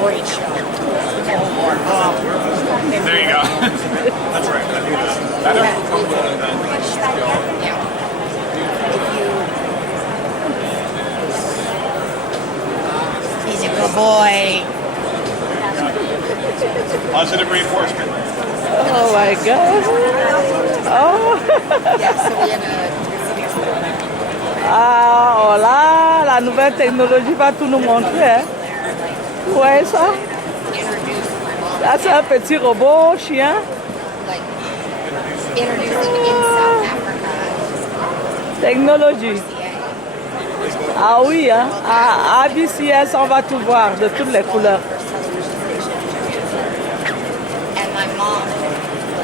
Great show. There you go. That's right. He's a good boy. Positive reinforcement. Oh my God. Oh. Ah, oh là, la nouvelle technologie va tout nous montrer. Hein. Ouais, ça. Là, c'est un petit robot chien. Technologie. Ah oui, hein. À ABCS, on va tout voir de toutes les couleurs.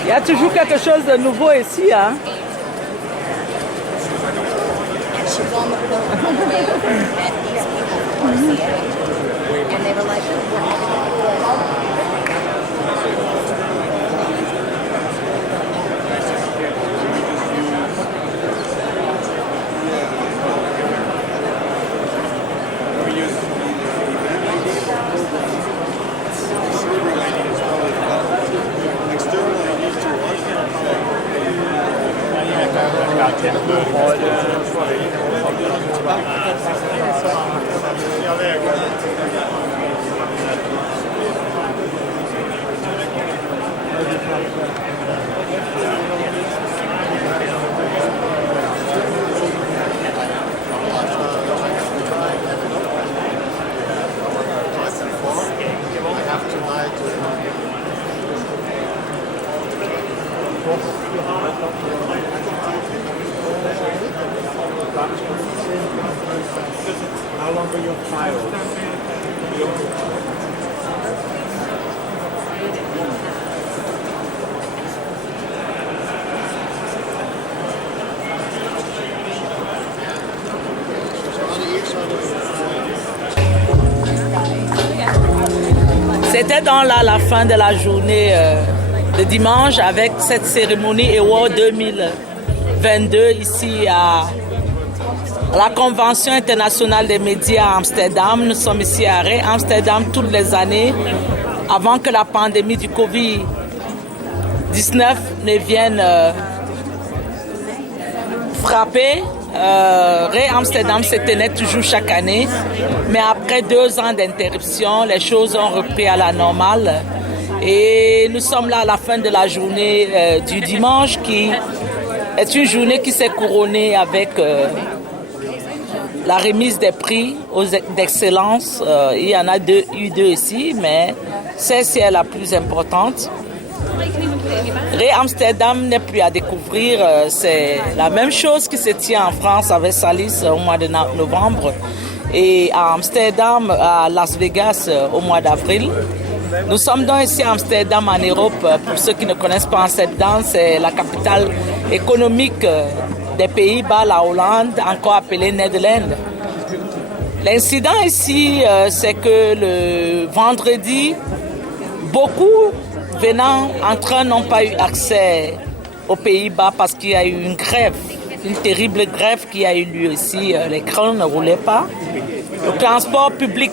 Il y a toujours quelque chose de nouveau ici, hein. How long are your files? C'était donc là la fin de la journée de dimanche avec cette cérémonie Award 2022 ici à la Convention internationale des médias à Amsterdam. Nous sommes ici à Amsterdam toutes les années avant que la pandémie du Covid-19 ne vienne frapper. Amsterdam se tenait toujours chaque année, mais après 2 ans d'interruption, les choses ont repris à la normale. Et nous sommes là à la fin de la journée du dimanche, qui est une journée qui s'est couronnée avec la remise des prix d'excellence. Il y en a eu deux ici, mais celle-ci est la plus importante. Amsterdam n'est plus à découvrir, c'est la même chose qui se tient en France avec Salis au mois de novembre et à Amsterdam, à Las Vegas au mois d'avril. Nous sommes donc ici à Amsterdam en Europe. Pour ceux qui ne connaissent pas Amsterdam, c'est la capitale économique des Pays-Bas, la Hollande, encore appelée Nederland. L'incident ici, c'est que le vendredi, beaucoup venant en train n'ont pas eu accès aux Pays-Bas parce qu'il y a eu une grève, une terrible grève qui a eu lieu ici. Les trains ne roulaient pas. Le transport public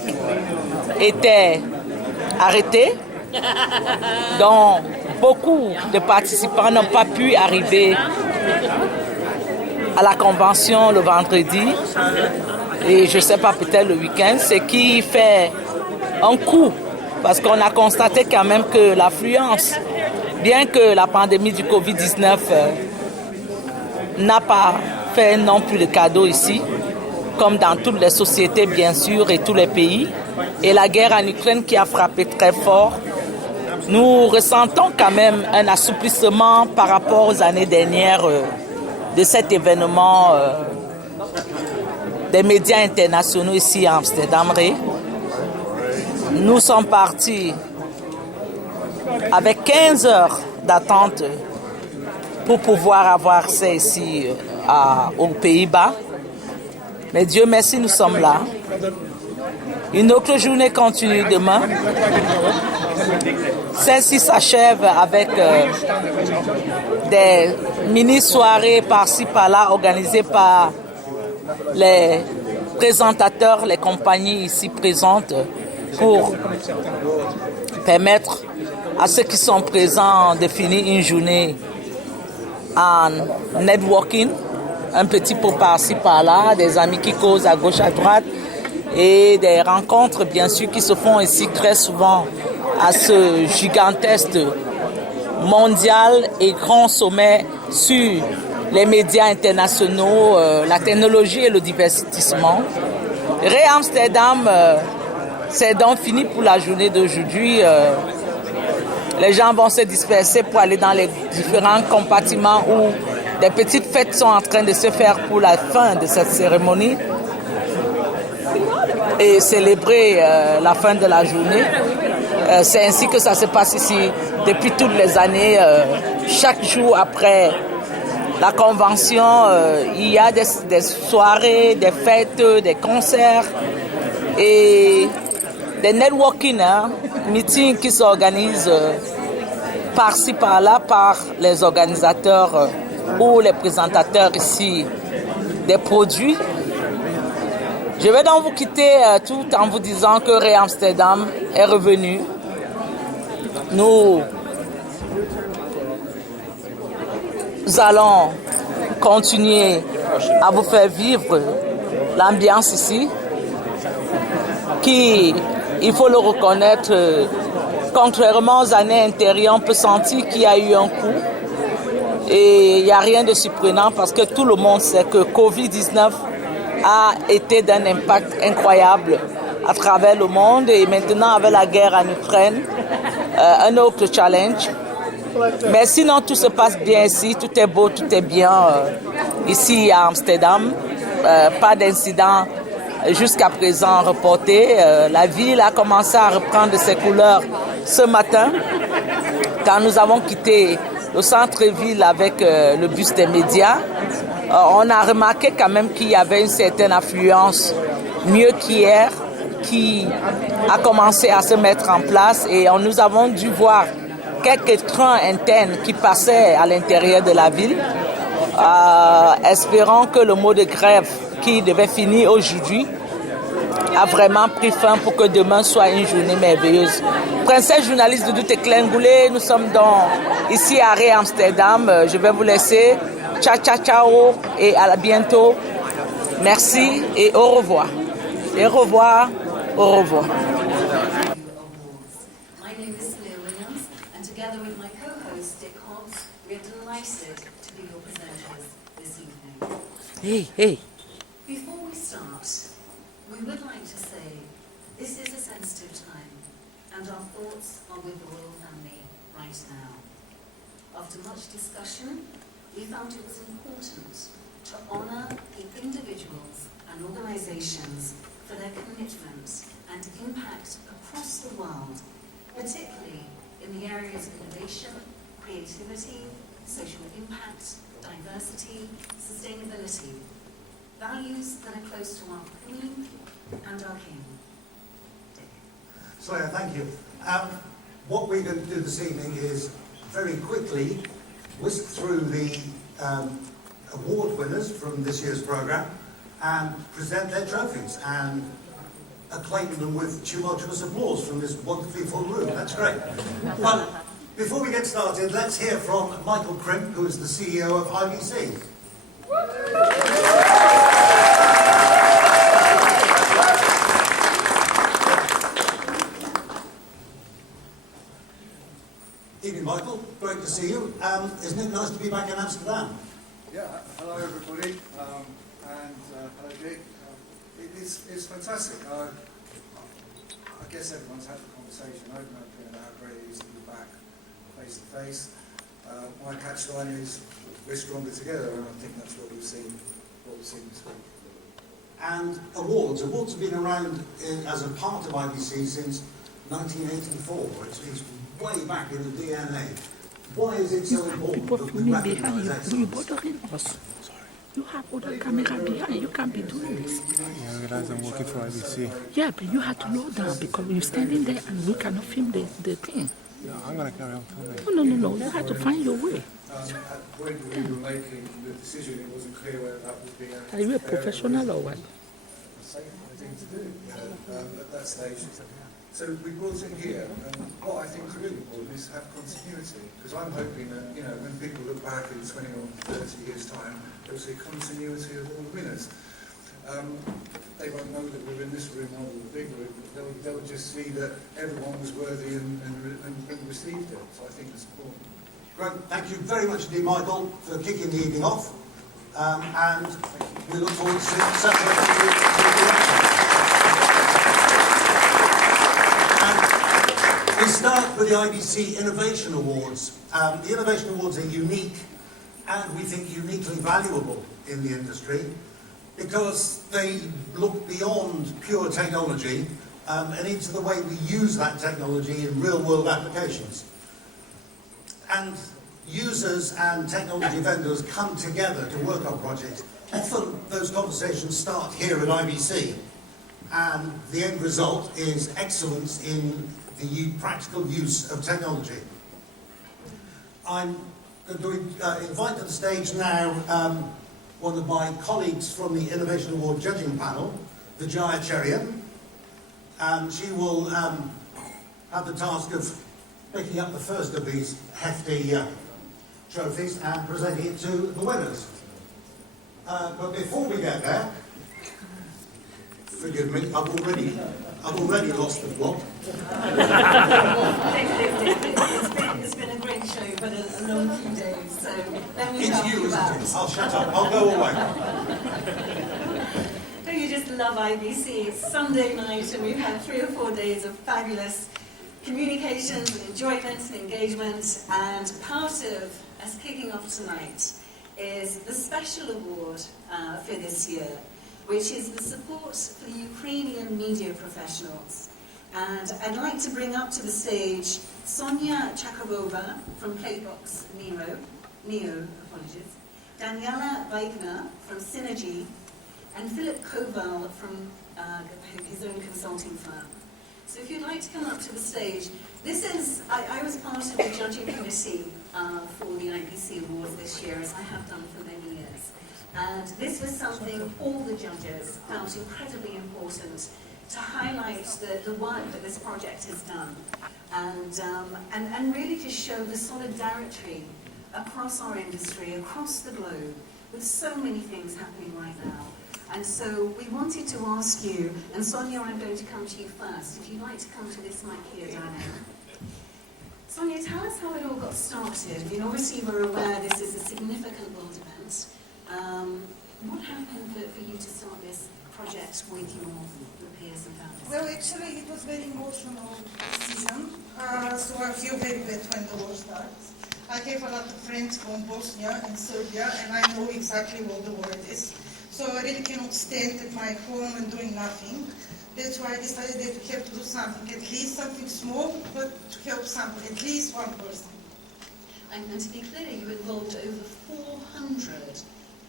était arrêté. Donc, beaucoup de participants n'ont pas pu arriver à la convention le vendredi. Et je ne sais pas, peut-être le week-end, ce qui fait un coup. Parce qu'on a constaté quand même que l'affluence, bien que la pandémie du Covid-19 n'a pas fait non plus de cadeaux ici, comme dans toutes les sociétés bien sûr et tous les pays, et la guerre en Ukraine qui a frappé très fort, nous ressentons quand même un assouplissement par rapport aux années dernières de cet événement des médias internationaux ici à Amsterdam. Nous sommes partis avec 15 heures d'attente pour pouvoir avoir ça ici aux Pays-Bas. Mais Dieu merci, nous sommes là. Une autre journée continue demain. Celle-ci s'achève avec des mini-soirées par-ci par-là organisées par les présentateurs, les compagnies ici présentes pour permettre à ceux qui sont présents de finir une journée en networking, un petit peu par-ci par-là, des amis qui causent à gauche à droite et des rencontres bien sûr qui se font ici très souvent à ce gigantesque mondial et grand sommet sur les médias internationaux, la technologie et le divertissement. Amsterdam, c'est donc fini pour la journée d'aujourd'hui. Les gens vont se disperser pour aller dans les différents compartiments où des petites fêtes sont en train de se faire pour la fin de cette cérémonie et célébrer la fin de la journée. C'est ainsi que ça se passe ici depuis toutes les années. Chaque jour après la convention, il y a des soirées, des fêtes, des concerts et des networking, meetings qui s'organisent par-ci par-là par les organisateurs ou les présentateurs ici des produits. Je vais donc vous quitter tout en vous disant que Amsterdam est revenu. Nous allons continuer à vous faire vivre l'ambiance ici, qui, il faut le reconnaître, contrairement aux années antérieures, on peut sentir qu'il y a eu un coup. Et il n'y a rien de surprenant parce que tout le monde sait que Covid-19 a été d'un impact incroyable à travers le monde. Et maintenant, avec la guerre en Ukraine, un autre challenge. Mais sinon, tout se passe bien ici, tout est beau, tout est bien ici à Amsterdam. Pas d'incident jusqu'à présent reporté. La ville a commencé à reprendre ses couleurs ce matin quand nous avons quitté le centre-ville avec le bus des médias. On a remarqué quand même qu'il y avait une certaine affluence mieux qu'hier qui a commencé à se mettre en place et nous avons dû voir quelques trains internes qui passaient à l'intérieur de la ville, espérant que le mot de grève qui devait finir aujourd'hui a vraiment pris fin pour que demain soit une journée merveilleuse. Princesse journaliste de Ngoule'S, nous sommes ici à Amsterdam. Je vais vous laisser. Ciao, ciao, ciao et à bientôt. Merci et au revoir. Et au revoir, au revoir. Together with my co-host Dick Hobbs, we are delighted to be your presenters this evening. Hey. Before we start, we would like to say this is a sensitive time and our thoughts are with the royal family right now. After much discussion, we found it was important to honour the individuals and organisations for their commitment and impact across the world, particularly in the areas of innovation, creativity, social impact, diversity, sustainability, values that are close to our Queen and our King. Dick. Sawyer, thank you. What we're going to do this evening is very quickly whisk through the award winners from this year's programme and present their trophies and acclaim them with tumultuous applause from this wonderfully full room. That's great. But before we get started, let's hear from Michael Crimp, who is the CEO of IBC. Evening, Michael. Great to see you. Isn't it nice to be back in Amsterdam? Yeah, hello everybody, and hello Dick. It's fantastic. I guess everyone's had the conversation over and over again how great it is to be back face to face. My catchline is we're stronger together, and I think that's what we've seen this week. And awards. Awards have been around as a part of IBC since 1984. It's way back in the DNA. Why is it so important that we recognise excellence? You have other camera behind. You can't be doing this. I realize I'm working for IBC. Yeah, but you have to lower down because you're standing there and we cannot film the thing. No, I'm going to carry on filming. No. You have to find your way. When we were making the decision, it wasn't clear whether that would be Are you a professional or what? safe thing to do at that stage. So we brought it here, and what I think is really important is to have continuity, because I'm hoping that, you know, when people look back in 20 or 30 years' time, they'll see continuity of all the winners. They won't know that we're in this room rather than the big room, but they'll just see that everyone was worthy and received it. So I think it's important. Great. Thank you very much indeed, Michael, for kicking the evening off. And we look forward to seeing we start with the IBC Innovation Awards. The Innovation Awards are unique and we think uniquely valuable in the industry because they look beyond pure technology and into the way we use that technology in real-world applications. And users and technology vendors come together to work on projects. Often those conversations start here at IBC, and the end result is excellence in the practical use of technology. I'm going to invite to the stage now one of my colleagues from the Innovation Award judging panel, Pga Tour, and she will have the task of picking up the first of these hefty trophies and presenting it to the winners. But before we get there, forgive me, I've already lost the plot. It's been a great show, but a long few days, so let me It's help you, you isn't out. it? I'll shut up, I'll go away. Don't you just love IBC? It's Sunday night and we've had 3 or 4 days of fabulous communications and enjoyment and engagement, and part of us kicking off tonight is the special award for this year, which is the support for the Ukrainian media professionals. And I'd like to bring up to the stage Sonia Chakarova from Playbox Neo, Daniela Weigner from Synergy, and Philip Koval from his own consulting firm. So if you'd like to come up to the stage, this is, I was part of the judging committee for the IBC Awards this year, as I have done for many years. And this was something all the judges felt incredibly important to highlight the work that this project has done, and really to show the solidarity across our industry, across the globe, with so many things happening right now. And so we wanted to ask you, and Sonia, I'm going to come to you first, if you'd like to come to this mic here, Daniel. Sonia, tell us how it all got started. I mean, obviously you were aware this is a significant world event. What happened for you to start this project with your peers and founders? Well, actually, it was very emotional decision, so I feel very bad when the war starts. I have a lot of friends from Bosnia and Serbia, and I know exactly what the war is. So I really cannot stand at my home and doing nothing. That's why I decided that we have to do something, at least something small, but to help somebody, at least one person. And to be clear, you involved over 400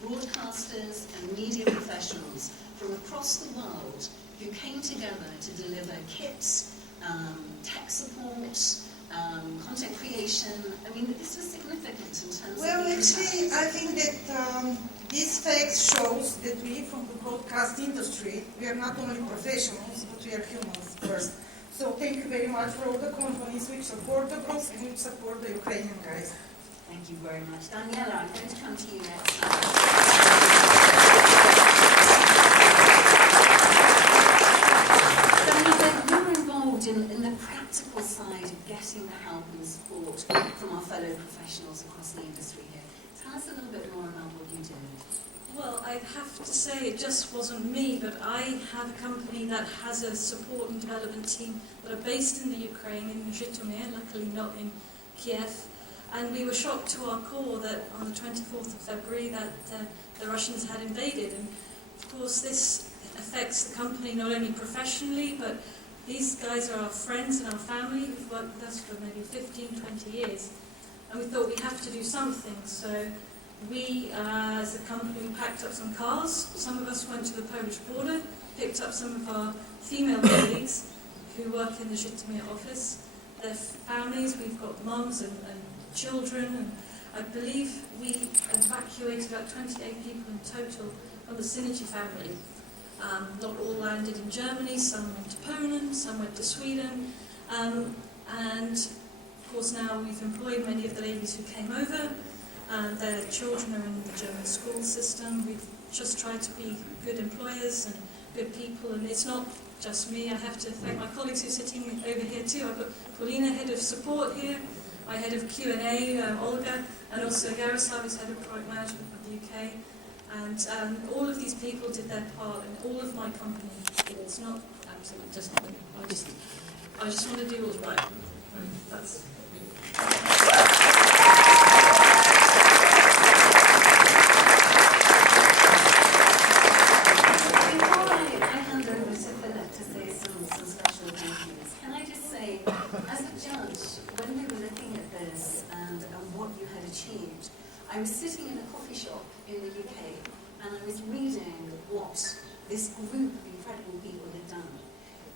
broadcasters and media professionals from across the world who came together to deliver kits, tech support, content creation. I mean, this was significant in terms of the impact. Actually, I think that this fact shows that we, from the broadcast industry, we are not only professionals, but we are humans first. So thank you very much for all the companies which support the groups and which support the Ukrainian guys. Thank you very much. Daniela, I'm going to come to you next. Daniela, you were involved in the practical side of getting the help and support from our fellow professionals across the industry here. Tell us a little bit more about what you did. Well, I have to say it just wasn't me, but I have a company that has a support and development team that are based in the Ukraine, in Septembre, luckily not in Kiev. And we were shocked to our core that on the 24th of February that the Russians had invaded. And of course this affects the company not only professionally, but these guys are our friends and our family who've worked with us for maybe 15, 20 years. And we thought we have to do something. So we, as a company, packed up some cars. Some of us went to the Polish border, picked up some of our female colleagues who work in the Septembre office. Their families, we've got mums and children, and I believe we evacuated about 28 people in total from the Synergy family. Not all landed in Germany, some went to Poland, some went to Sweden, and of course now we've employed many of the ladies who came over. Their children are in the German school system. We've just tried to be good employers and good people, and it's not just me. I have to thank my colleagues who are sitting over here too. I've got Paulina, head of support here, my head of Q&A, Olga, and also Yaroslav, who's head of product management of the UK. And all of these people did their part, and all of my company did. It's not absolutely just me. I just want to do what's right. And that's. I was sitting in a coffee shop in the UK and I was reading what this group of incredible people had done.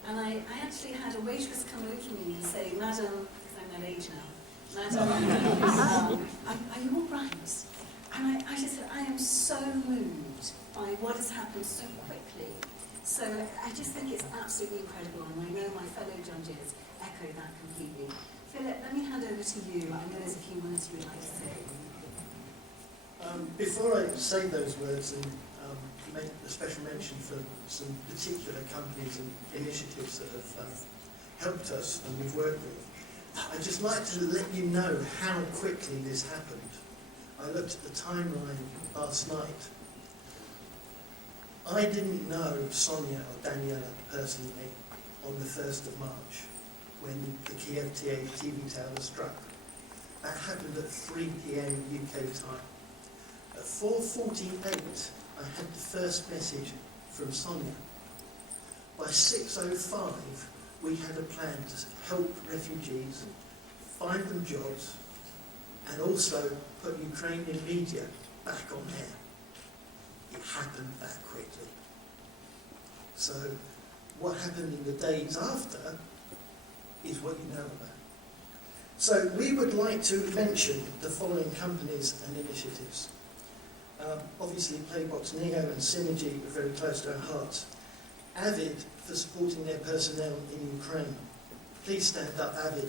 And I actually had a waitress come over to me and say, Madam, because I'm that age now, Madam, are you all right? And I just said, I am so moved by what has happened so quickly. So I just think it's absolutely incredible, and I know my fellow judges echo that completely. Philip, let me hand over to you. I know there's a few words you would like to say. Before I say those words and make a special mention for some particular companies and initiatives that have helped us and we've worked with, I'd just like to let you know how quickly this happened. I looked at the timeline last night. I didn't know Sonia or Daniela personally on the 1st of March when the Kiev TV tower struck. That happened at 3 p.m. UK time. At 4:48, I had the first message from Sonia. By 6:05, we had a plan to help refugees, find them jobs, and also put Ukrainian media back on air. It happened that quickly. So, what happened in the days after is what you know about. So, we would like to mention the following companies and initiatives. Obviously, Playbox Neo and Synergy are very close to our hearts. Avid for supporting their personnel in Ukraine. Please stand up, Avid.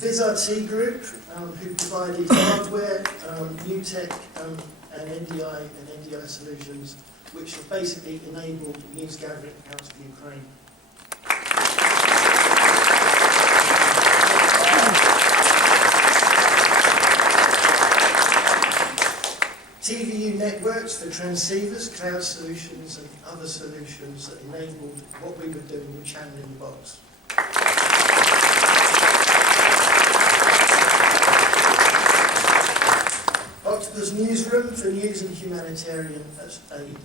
VisRT Group, who provided hardware, new tech, and NDI solutions, which have basically enabled news gathering out of Ukraine. TVU networks for transceivers, cloud solutions and other solutions that enabled what we were doing with Channel in the Box. Octopus Newsroom for news and humanitarian aid.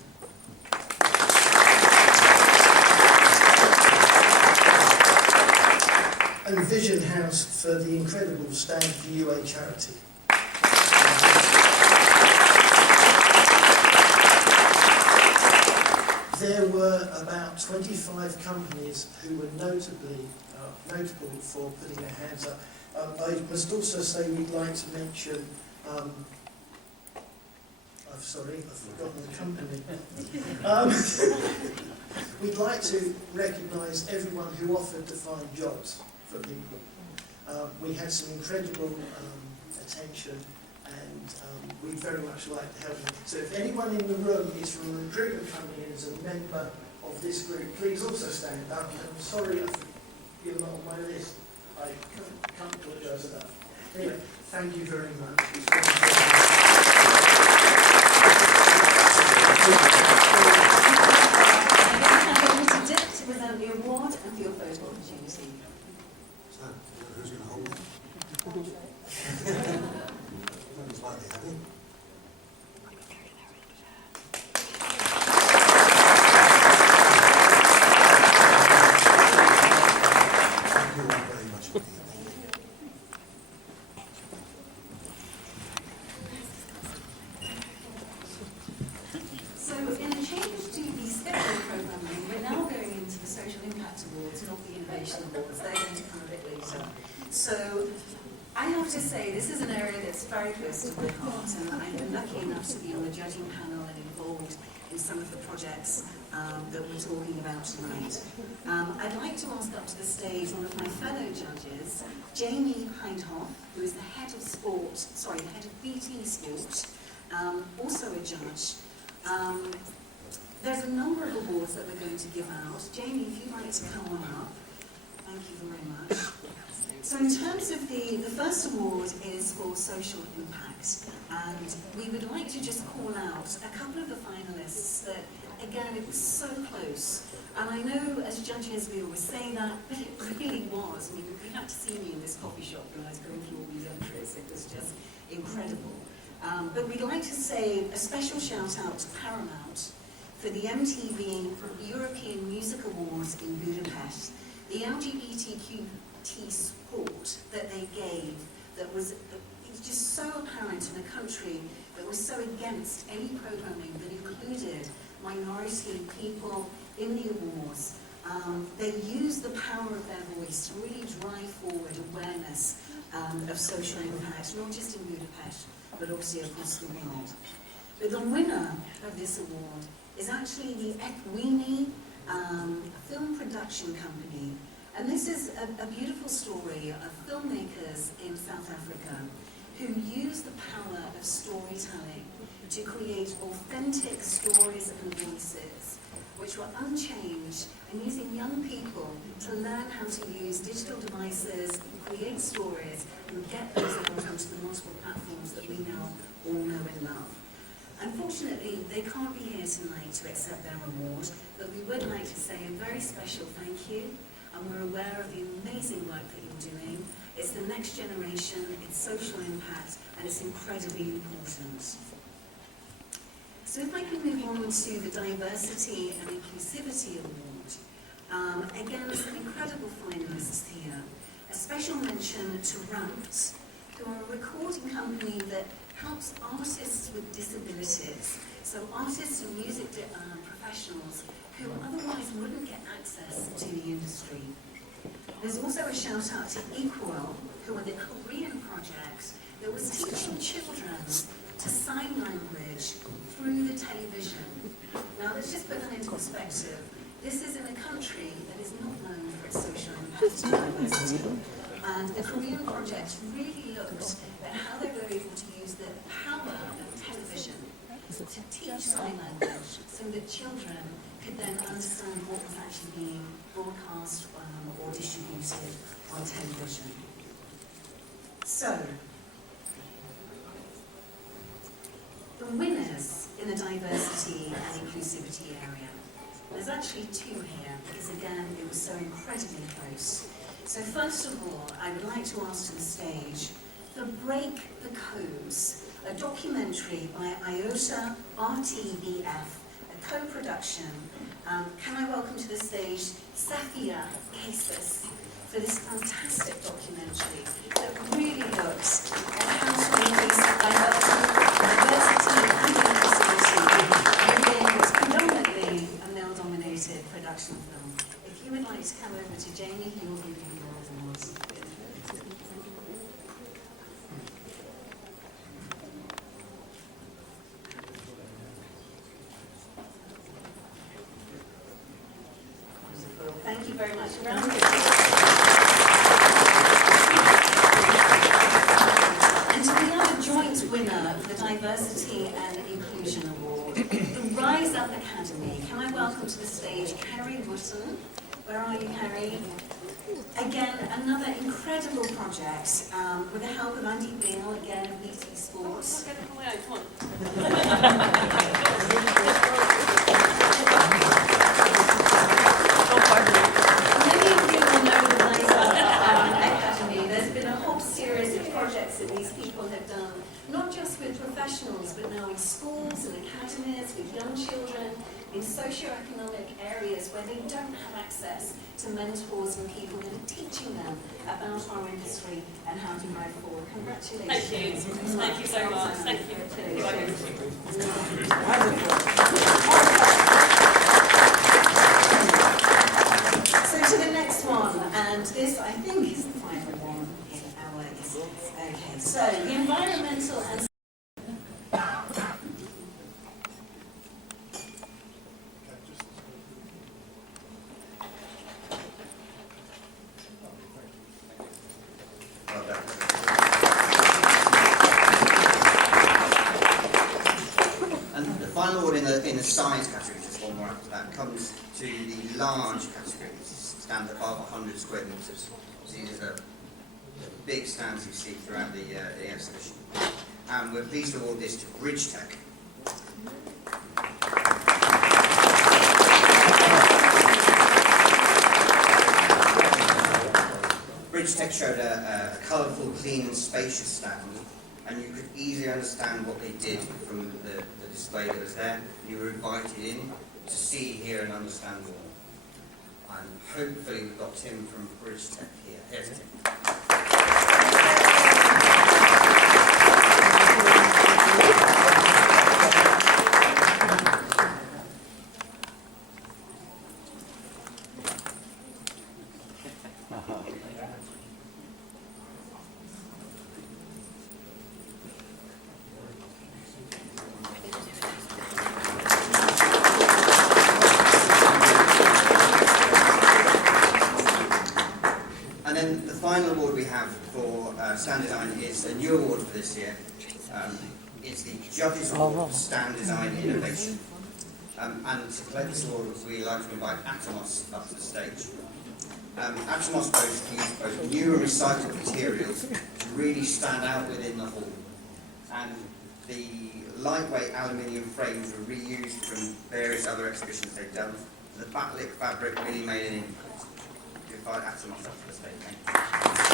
And Vision House for the incredible Stand for UA charity. There were about 25 companies who were notable for putting their hands up. I must also say we'd like to mention, I've forgotten the company. We'd like to recognise everyone who offered to find jobs for people. We had some incredible attention, and we'd very much like to help them. So if anyone in the room is from a recruitment company and is a member of this group, please also stand up. And I'm sorry you're not on my list. I can't apologise for that. Anyway, thank you very much. Mr. Dick to present the award and for your photo opportunity. So, who's going to hold it? Slightly heavy. Thank you all very much indeed. So, in a change to the scheduled programming, we're now going into the Social Impact Awards, not the Innovation Awards. They're going to come a bit later. So, to say this is an area that's very close to my heart, and I've been lucky enough to be on the judging panel and involved in some of the projects that we're talking about tonight. I'd like to ask up to the stage one of my fellow judges, Jamie Heidhoff, who is the head of BT Sport, also a judge. There's a number of awards that we're going to give out. Jamie, if you'd like to come on up. Thank you very much. So in terms of the first award is for social impact, and we would like to just call out a couple of the finalists that, again, it was so close. And I know as judges we always say that, but it really was. I mean, you had to see me in this coffee shop when I was going through all these entries. It was just incredible. But we'd like to say a special shout out to Paramount for the MTV European Music Awards in Budapest, the LGBTQ support that they gave that was just so apparent in a country that was so against any programming that included minority people in the awards. They used the power of their voice to really drive forward awareness of social impact, not just in Budapest, but also across the world. But the winner of this award is actually the Ekwini film production company. And this is a beautiful story of filmmakers in South Africa who use the power of storytelling to create authentic stories and voices which were unchanged, and using young people to learn how to use digital devices, create stories, and get those out onto the multiple platforms that we now all know and love. Unfortunately, they can't be here tonight to accept their award, but we would like to say a very special thank you. And we're aware of the amazing work that you're doing. It's the next generation, it's social impact, and it's incredibly important. So if I can move on to the Diversity and Inclusivity Award. Again, some incredible finalists here. A special mention to Ramped, who are a recording company that helps artists with disabilities. So artists and music professionals who otherwise wouldn't get access to the industry. There's also a shout out to Equal, who are the Korean project that was teaching children to sign language through the television. Now let's just put that into perspective. This is in a country that is not known for its social impact and diversity. And the Korean project really looked at how they were able to use the power of television to teach sign language so that children could then understand what was actually being broadcast or distributed on television. So, the winners in the diversity and inclusivity area. There's actually two here, because again, it was so incredibly close. So first of all, I would like to ask to the stage for Break the Codes, a documentary by IOTA RTBF, a co-production. Can I welcome to the stage Safia Cases for this fantastic documentary that really looks at how to increase diversity and inclusivity within what's predominantly a male-dominated production film. If you would like to come over to Jamie, he will give you your awards. Thank you very much. And to the other joint winner of the Diversity and Inclusion Award, the Rise Up Academy. Can I welcome to the stage Carrie Wootton? Where are you, Carrie? Again, another incredible project with the help of Andy Beale, again of BT Sports. Many of you will know the Rise Up Academy. There's been a whole series of projects that these people have done, not just with professionals, but now in schools and academies, with young children, in socio-economic areas where they don't have access to mentors and people that are teaching them about our industry and how to move forward. Congratulations. Thank you. Thank you so much. Thank you. So to the next one, and this I think is the final one in our list. Okay. final award in the science category, just one more after that, comes to the large category, which stands above 100 square metres. So these are the big stands you see throughout the exhibition. And we're pleased to award this to Bridge Tech. Bridge Tech showed a colourful, clean and spacious stand, and you could easily understand what they did from the display that was there. You were invited in to see, hear and understand more. And hopefully we've got Tim from Bridge Tech here. Here's Tim. The final award we have for stand design is a new award for this year. It's the Judges Award for Stand Design Innovation. And to collect this award, we like to invite Atomos up to the stage. Atomos uses both new and recycled materials to really stand out within the hall. And the lightweight aluminium frames were reused from various other exhibitions they've done. The backlit fabric really made an impact. Invite Atomos up to the stage. Thank you.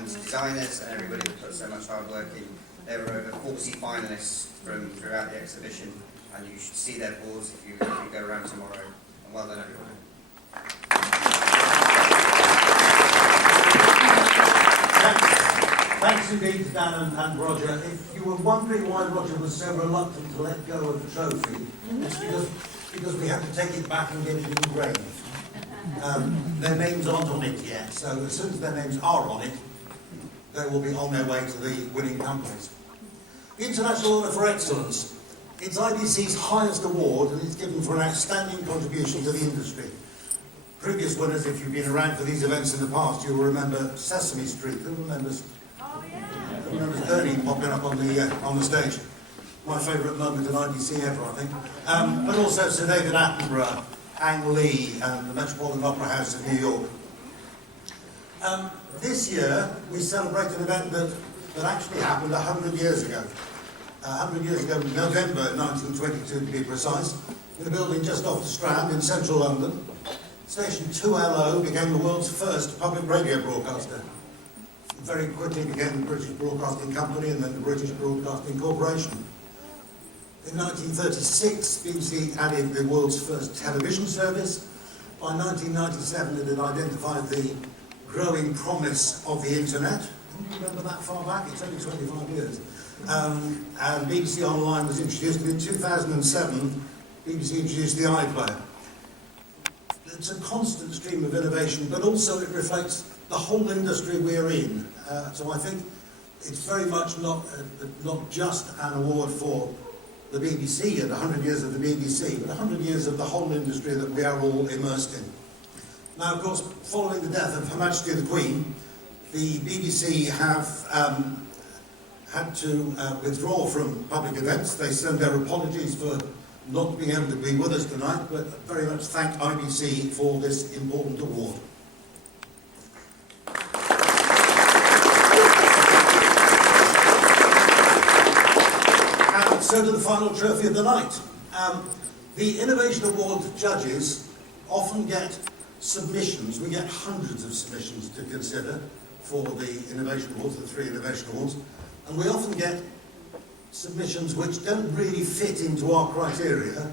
Designers and everybody that put so much hard work in. There were over 40 finalists from throughout the exhibition, and you should see their boards if you go around tomorrow. And well done, everyone. Thanks indeed to Dan and Roger. If you were wondering why Roger was so reluctant to let go of the trophy, it's because we have to take it back and get it engraved. Their names aren't on it yet, so as soon as their names are on it, they will be on their way to the winning companies. The International Order for Excellence. It's IBC's highest award, and it's given for an outstanding contribution to the industry. Previous winners, if you've been around for these events in the past, you'll remember Sesame Street. Who remembers? Oh, yeah. Who remembers Ernie popping up on the stage? My favourite moment in IBC ever, I think. But also Sir David Attenborough, Ang Lee, and the Metropolitan Opera House of New York. This year, we celebrate an event that actually happened 100 years ago. 100 years ago, November 1922 to be precise, in a building just off the Strand in central London. Station 2LO became the world's first public radio broadcaster. It very quickly became the British Broadcasting Company and then the British Broadcasting Corporation. In 1936, BBC added the world's first television service. By 1997, it had identified the growing promise of the internet. Can you remember that far back? It's only 25 years. And BBC Online was introduced, and in 2007, BBC introduced the iPlayer. It's a constant stream of innovation, but also it reflects the whole industry we're in. So I think it's very much not just an award for the BBC and 100 years of the BBC, but 100 years of the whole industry that we are all immersed in. Now, of course, following the death of Her Majesty the Queen, the BBC have had to withdraw from public events. They send their apologies for not being able to be with us tonight, but very much thank IBC for this important award. And so to the final trophy of the night. The Innovation Award judges often get submissions. We get hundreds of submissions to consider for the Innovation Awards, the 3 Innovation Awards, and we often get submissions which don't really fit into our criteria,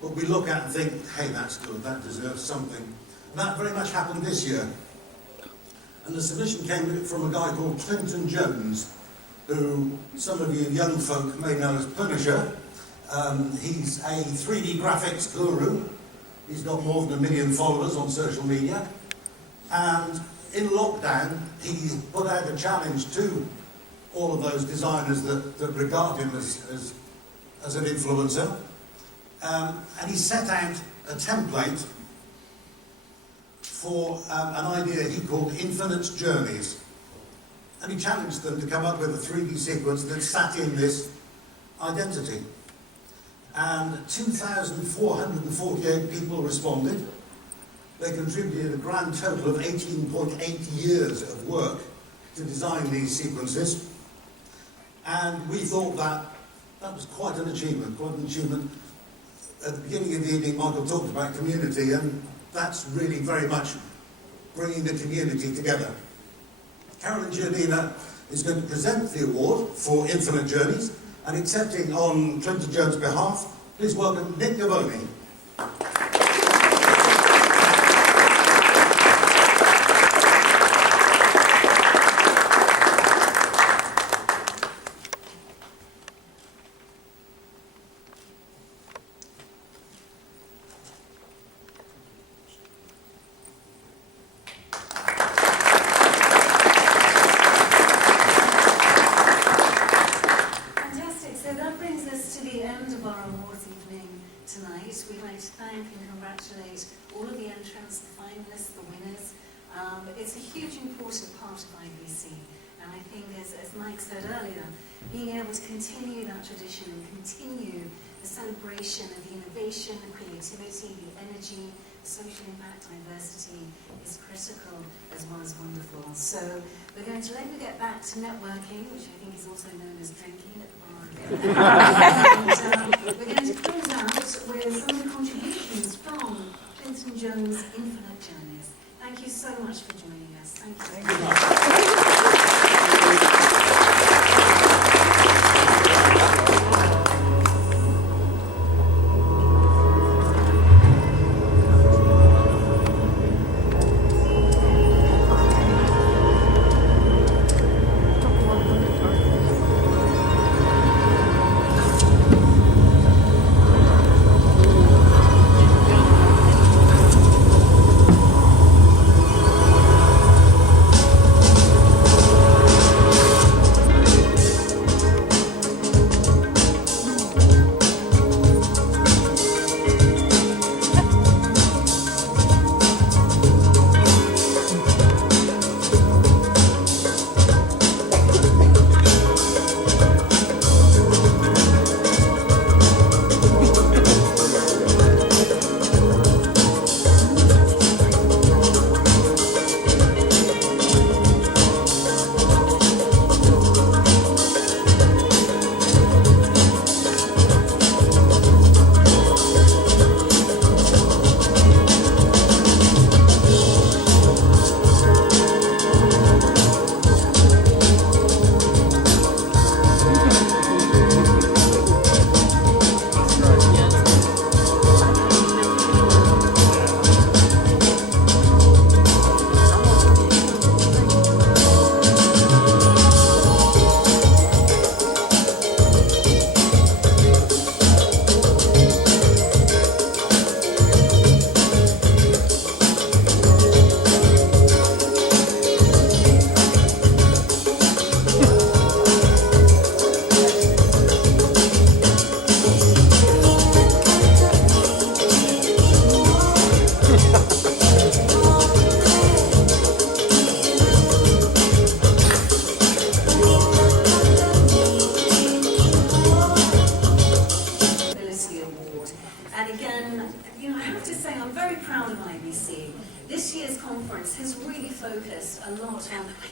but we look at and think, hey, that's good, that deserves something. And that very much happened this year. And the submission came from a guy called Clinton Jones, who some of you young folk may know as Punisher. He's a 3D graphics guru. He's got more than 1 million followers on social media. And in lockdown, he put out a challenge to all of those designers that regard him as an influencer. And he set out a template for an idea he called Infinite Journeys. And he challenged them to come up with a 3D sequence that sat in this identity. And 2,448 people responded. They contributed a grand total of 18.8 years of work to design these sequences. And we thought that was quite an achievement, At the beginning of the evening, Michael talked about community, and that's really very much bringing the community together. Carolyn Giardina is going to present the award for Infinite Journeys, and accepting on Clinton Jones' behalf, please welcome Nick Gavoni. It's a huge important part of IBC, and I think, as Mike said earlier, being able to continue that tradition and continue the celebration of the innovation, the creativity, the energy, the social impact, diversity is critical as well as wonderful. So we're going to let you get back to networking, which I think is also known as drinking at the bar. And we're going to close out with some of the contributions from Clinton Jones' Infinite Journeys. Thank you so much for joining us. Thank you. Thank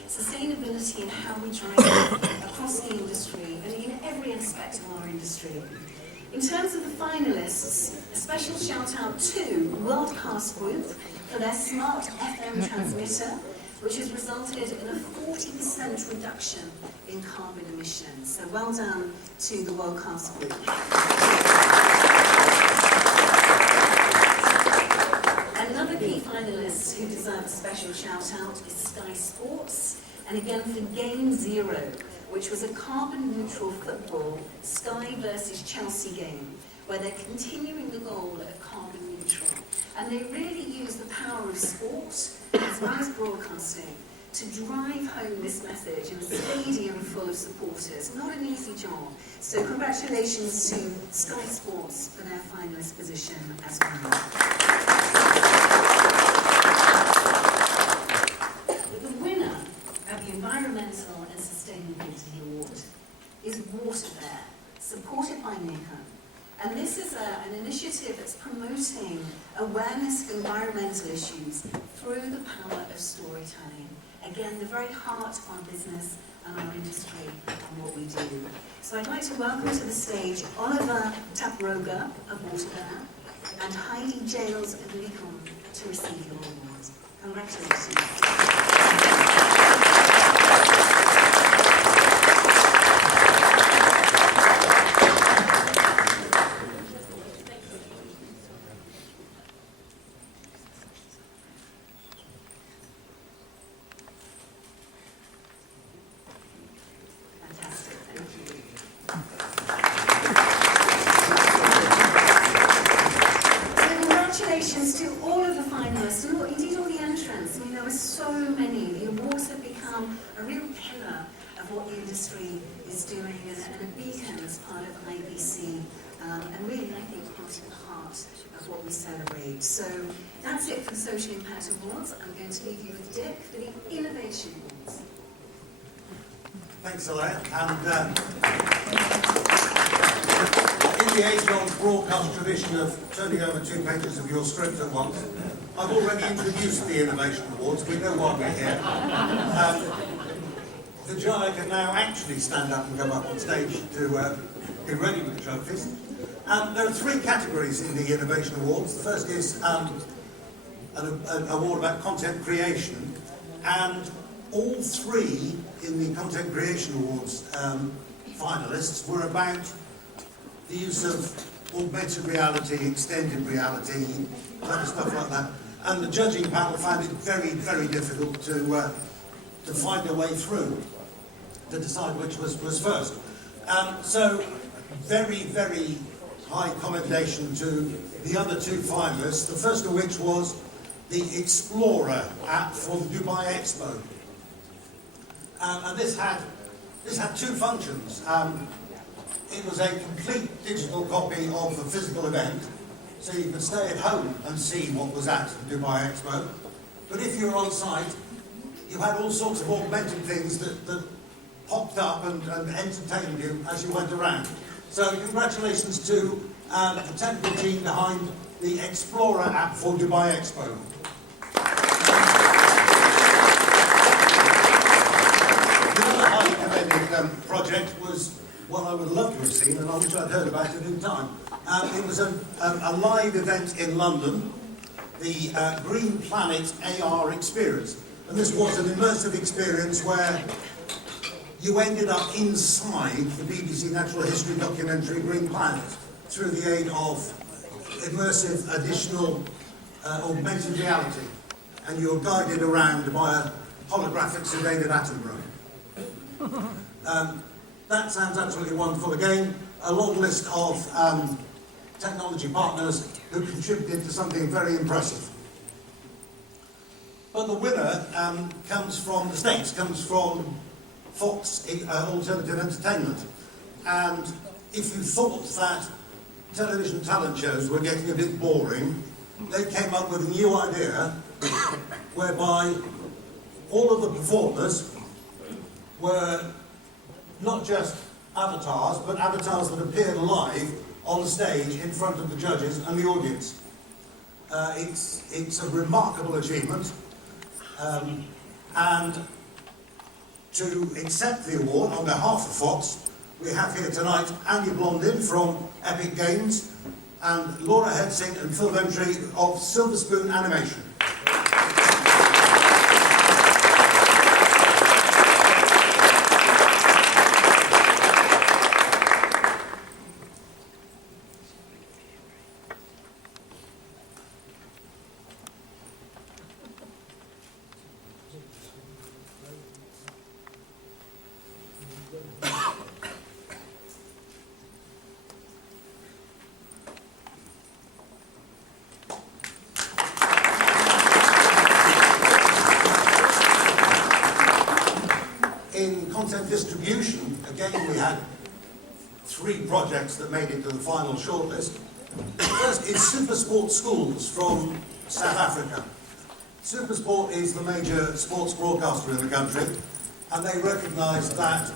sustainability and how we drive it across the industry and in every aspect of our industry. In terms of the finalists, a special shout out to Worldcast Group for their smart FM transmitter, which has resulted in a 40% reduction in carbon emissions. So well done to the Worldcast Group. Another key finalist who deserves a special shout out is Sky Sports, and again for Game Zero, which was a carbon-neutral football Sky versus Chelsea game, where they're continuing the goal of carbon neutral. And they really use the power of sport as well as broadcasting to drive home this message in a stadium full of supporters. Not an easy job. So congratulations to Sky Sports for their finalist position as well. The winner of the Environmental and Sustainability Award is Waterbear, supported by NICA. And this is an initiative that's promoting awareness of environmental issues through the power of storytelling. Again, the very heart of our business and our industry and what we do. So I'd like to welcome to the stage Oliver Taproga of Waterbear and Heidi Jales of Nikon to receive your awards. Congratulations. Congratulations to all of the finalists and indeed all the entrants. I mean, there were so many. The awards have become a real pillar of what the industry is doing and a beacon as part of IBC. And really, I think, part of the heart of what we celebrate. So that's it for the Social Impact Awards. I'm going to leave you with Dick for the Innovation Awards. Thanks, Alea. And in the age-old broadcast tradition of turning over 2 pages of your script at once, I've already introduced the Innovation Awards. We know why we're here. The Jaya can now actually stand up and come up on stage to be ready with the trophies. There are 3 categories in the Innovation Awards. The first is an award about content creation, and all 3 in the Content Creation Awards finalists were about the use of augmented reality, extended reality, kind of stuff like that. And the judging panel found it very, very difficult to find a way through to decide which was first. So very, very high commendation to the other 2 finalists, the first of which was the Explorer app for the Dubai Expo. And this had 2 functions. It was a complete digital copy of the physical event, so you could stay at home and see what was at the Dubai Expo. But if you were on site, you had all sorts of augmented things that popped up and entertained you as you went around. So congratulations to the technical team behind the Explorer app for Dubai Expo. The other highly commended project was what I would love to have seen, and I wish I'd heard about it in time. It was a live event in London, the Green Planet AR experience. And this was an immersive experience where you ended up inside the BBC Natural History documentary Green Planet through the aid of immersive additional augmented reality. And you were guided around by a holographic Sir David Attenborough. That sounds absolutely wonderful. Again, a long list of technology partners who contributed to something very impressive. But the winner comes from the States, comes from Fox Alternative Entertainment. And if you thought that television talent shows were getting a bit boring, they came up with a new idea whereby all of the performers were not just avatars, but avatars that appeared live on stage in front of the judges and the audience. It's a remarkable achievement. And to accept the award on behalf of Fox, we have here tonight Anya Blondin from Epic Games and Laura Hetzing and Phil Ventry of Silver Spoon Animation. content distribution, again we had 3 projects that made it to the final shortlist. The first is Supersport Schools from South Africa. Supersport is the major sports broadcaster in the country, and they recognise that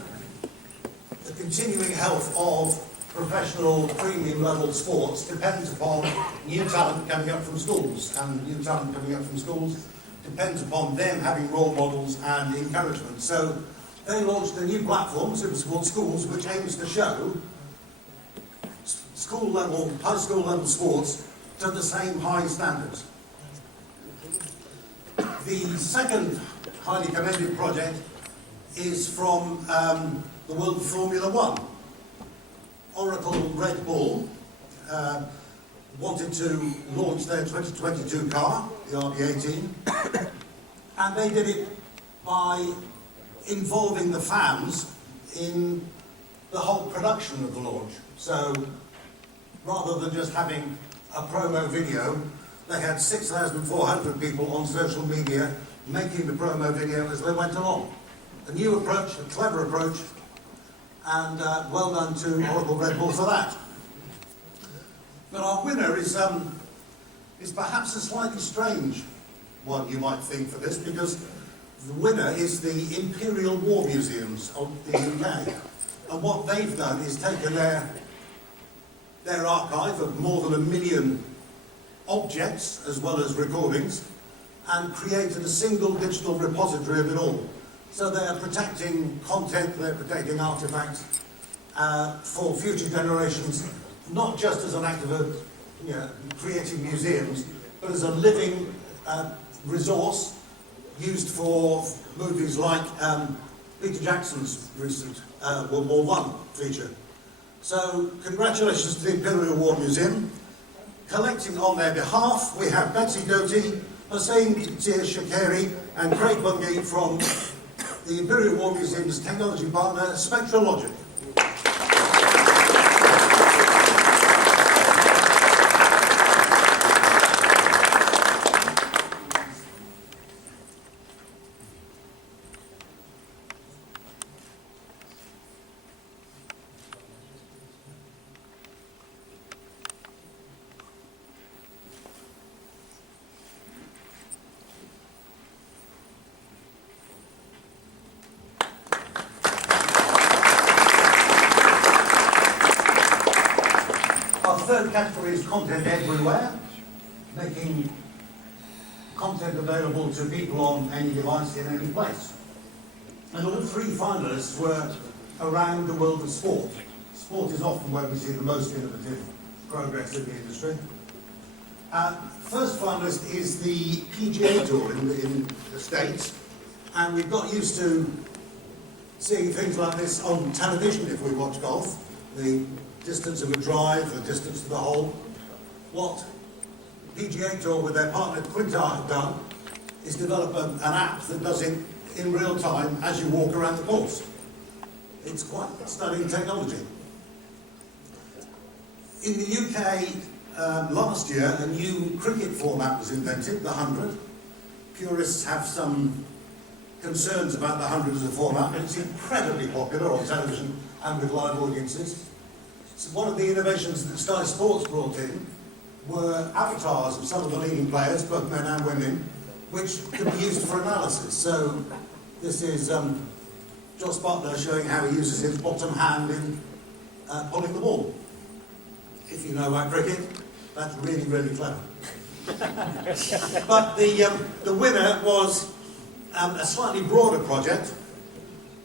the continuing health of professional premium level sports depends upon new talent coming up from schools, and new talent coming up from schools depends upon them having role models and encouragement. So they launched a new platform, Supersport Schools, which aims to show school level, high school level sports to the same high standards. The second highly commended project is from the world of Formula One. Oracle Red Bull wanted to launch their 2022 car, the RB18, and they did it by involving the fans in the whole production of the launch. So rather than just having a promo video, they had 6,400 people on social media making the promo video as they went along. A new approach, a clever approach, and well done to Oracle Red Bull for that. But our winner is perhaps a slightly strange one, you might think, for this, because the winner is the Imperial War Museums of the UK. And what they've done is taken their archive of more than 1 million objects, as well as recordings, and created a single digital repository of it all. So they're protecting content, they're protecting artifacts for future generations, not just as an act of creating museums, but as a living resource used for movies like Peter Jackson's recent World War I feature. So congratulations to the Imperial War Museum. Collecting on their behalf, we have Betsy Doty, Hossein Shakeri, and Craig Bungay from the Imperial War Museum's technology partner, Spectralogic. Our third category is content everywhere, making content available to people on any device in any place. And all 3 finalists were around the world of sport. Sport is often where we see the most innovative progress in the industry. First finalist is the Pga Tour in the States, and we've got used to seeing things like this on television if we watch golf. The distance of a drive, the distance to the hole. What Pga Tour with their partner Quintar have done is develop an app that does it in real time as you walk around the course. It's quite stunning technology. In the UK, last year, a new cricket format was invented, the 100. Purists have some concerns about the 100 as a format, but it's incredibly popular on television and with live audiences. So one of the innovations that Sky Sports brought in were avatars of some of the leading players, both men and women, which could be used for analysis. So this is Joss Butler showing how he uses his bottom hand in pulling the ball. If you know about cricket, that's really, really clever. But the winner was a slightly broader project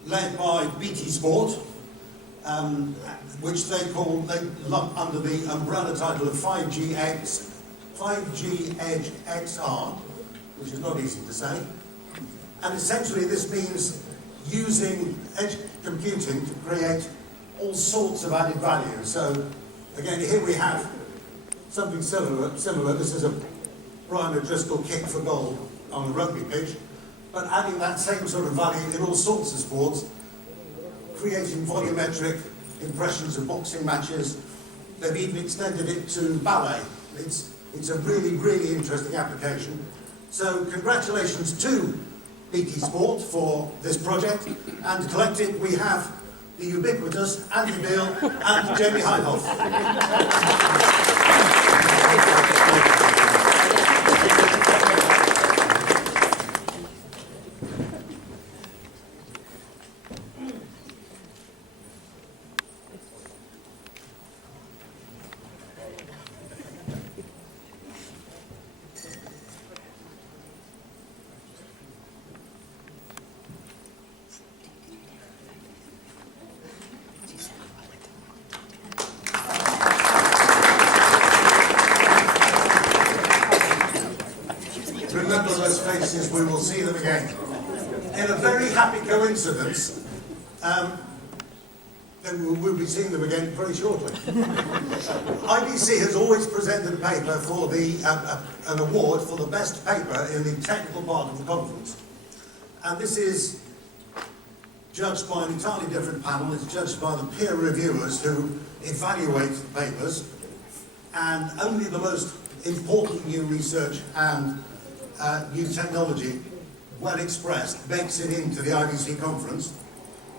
led by BT Sport, which they lump under the umbrella title of 5G Edge XR, which is not easy to say. And essentially this means using edge computing to create all sorts of added value. So again, here we have something similar. This is a Brian O'Driscoll kick for goal on a rugby pitch, but adding that same sort of value in all sorts of sports, creating volumetric impressions of boxing matches. They've even extended it to ballet. It's a really, really interesting application. So congratulations to BT Sport for this project, and collected we have the ubiquitous Andy Beale and Jamie Heinhoff. Remember those faces, we will see them again. In a very happy coincidence, we'll be seeing them again very shortly. IBC has always presented a paper for an award for the best paper in the technical part of the conference. And this is judged by an entirely different panel. It's judged by the peer reviewers who evaluate the papers, and only the most important new research and new technology, well expressed, makes it into the IBC conference,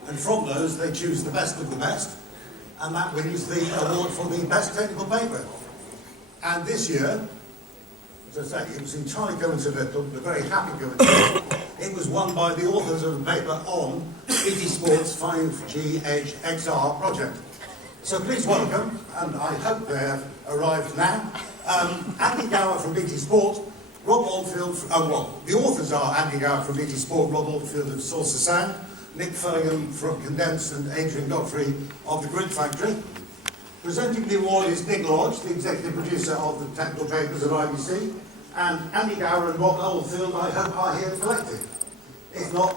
and from those they choose the best of the best, and that wins the award for the best technical paper. And this year, as I say, it was entirely coincidental, but very happy coincidence. It was won by the authors of the paper on BT Sport's 5G Edge XR project. So please welcome, and I hope they have arrived now, Andy Gower from BT Sport, Rob Oldfield, the authors are Andy Gower from BT Sport, Rob Oldfield of Source of Sound, Nick Fellingham from Condensed, and Adrian Godfrey of the Grid Factory. Presenting the award is Nick Lodge, the executive producer of the technical papers at IBC, and Andy Gower and Rob Oldfield, I hope, are here collected. If not...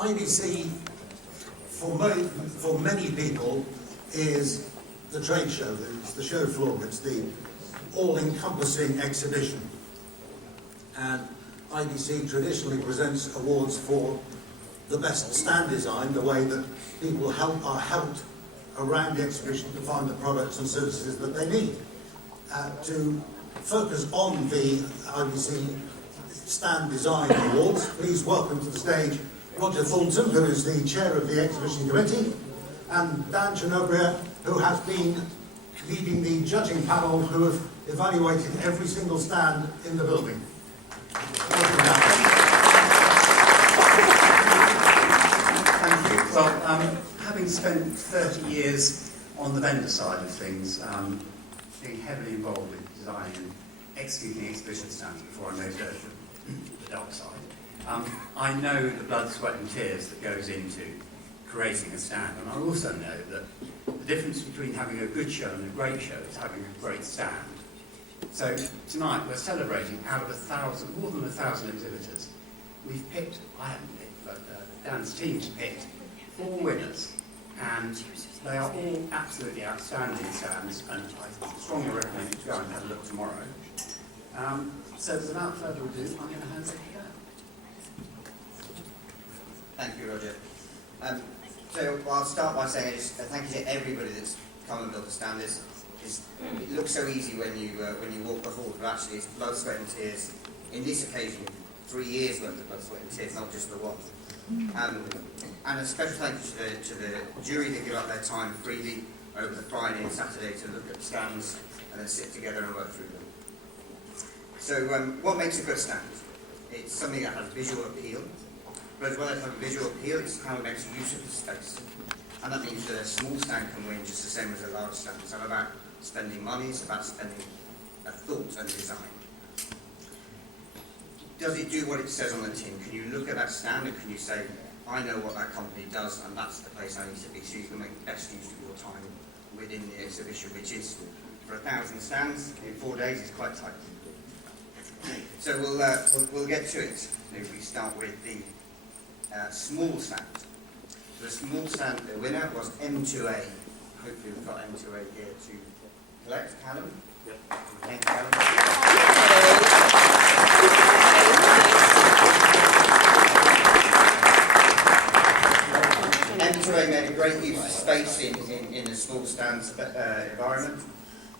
IBC, for many people, is the trade show. It's the show floor. It's the all-encompassing exhibition. And IBC traditionally presents awards for the best stand design, the way that people are helped around the exhibition to find the products and services that they need. To focus on the IBC Stand Design Awards, please welcome to the stage Roger Thornton, who is the chair of the exhibition committee, and Dan Chinobria, who has been leading the judging panel who have evaluated every single stand in the building. Thank you. Well, having spent 30 years on the vendor side of things, being heavily involved with designing and executing exhibition stands before I moved over to the dark side, I know the blood, sweat and tears that goes into creating a stand, and I also know that the difference between having a good show and a great show is having a great stand. So tonight we're celebrating out of more than 1,000 exhibitors. We've picked, I haven't picked, but Dan's team's picked 4 winners, and they are all absolutely outstanding stands, and I strongly recommend you to go and have a look tomorrow. So without further ado, I'm going to hand it to Dan. Thank you, Roger. So I'll start by saying just thank you to everybody that's come and built the stand. It looks so easy when you walk the hall, but actually it's blood, sweat and tears. In this occasion, 3 years worth of blood, sweat and tears, not just the one. And a special thank you to the jury that give up their time freely over the Friday and Saturday to look at the stands and then sit together and work through them. So what makes a good stand? It's something that has visual appeal, but as well as having visual appeal, it's how it makes use of the space. And that means that a small stand can win just the same as a large stand. It's not about spending money, it's about spending a thought and design. Does it do what it says on the tin? Can you look at that stand and can you say, I know what that company does and that's the place I need to be, so you can make the best use of your time within the exhibition, which is, for 1,000 stands in 4 days, is quite tight. So we'll get to it. Maybe we start with the small stand. So the small stand, the winner was M2A. Hopefully we've got M2A here to collect. Callum? Yep. Thank you, Callum. M2A made a great use of space in a small stand environment.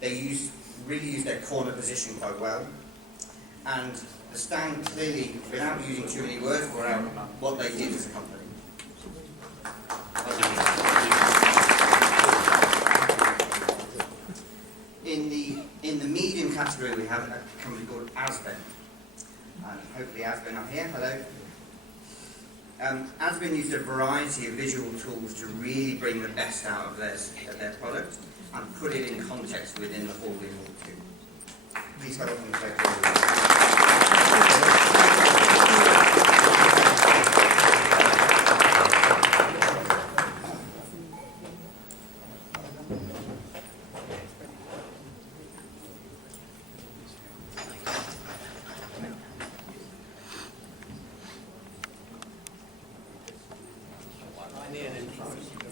They really used their corner position quite well. And the stand clearly, without using too many words, brought out what they did as a company. In the medium category, we have a company called Asben. And hopefully Asben are here. Hello. Asben used a variety of visual tools to really bring the best out of their product and put it in context within the hall we walked to. Please come up and take a look. I need an intro.